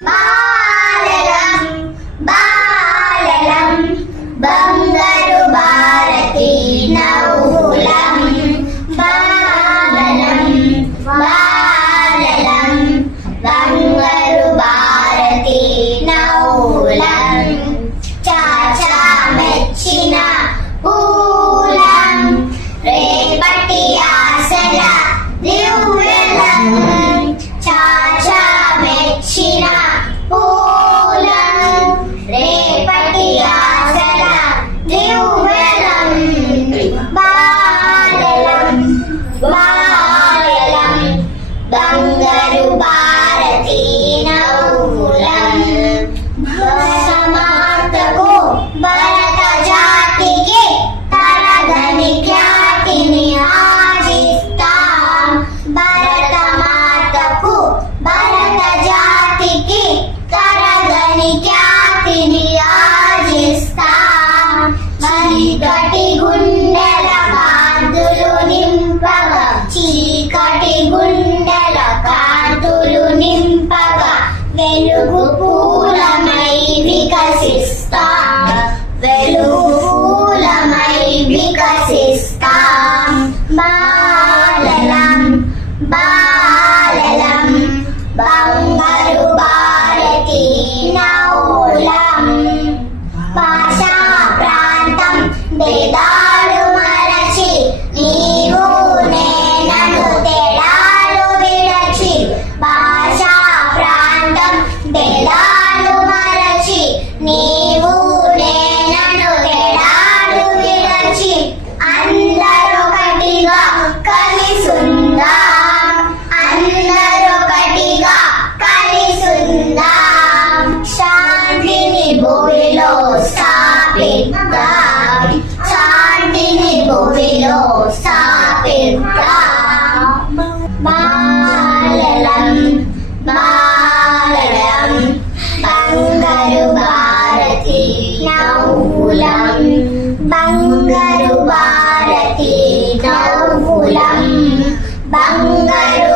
బాలలం నౌలం చాచా మెచ్చిన పూలం రేపటి ఆశల దివ్యలం చాచా మెచ్చిన పూలం రేపటి ఆశల దివ్యలం. బాలలం బాలలం బంగారు భారతీ గుండెల కాతులు నింపగా వెలుగు పూలమై వికసిస్తా. వెలుగు పూలమై వికసిస్తా. బాలలం బాలలం బంగారు భారతి నౌలం. ప్రాంతం దేదా Bye.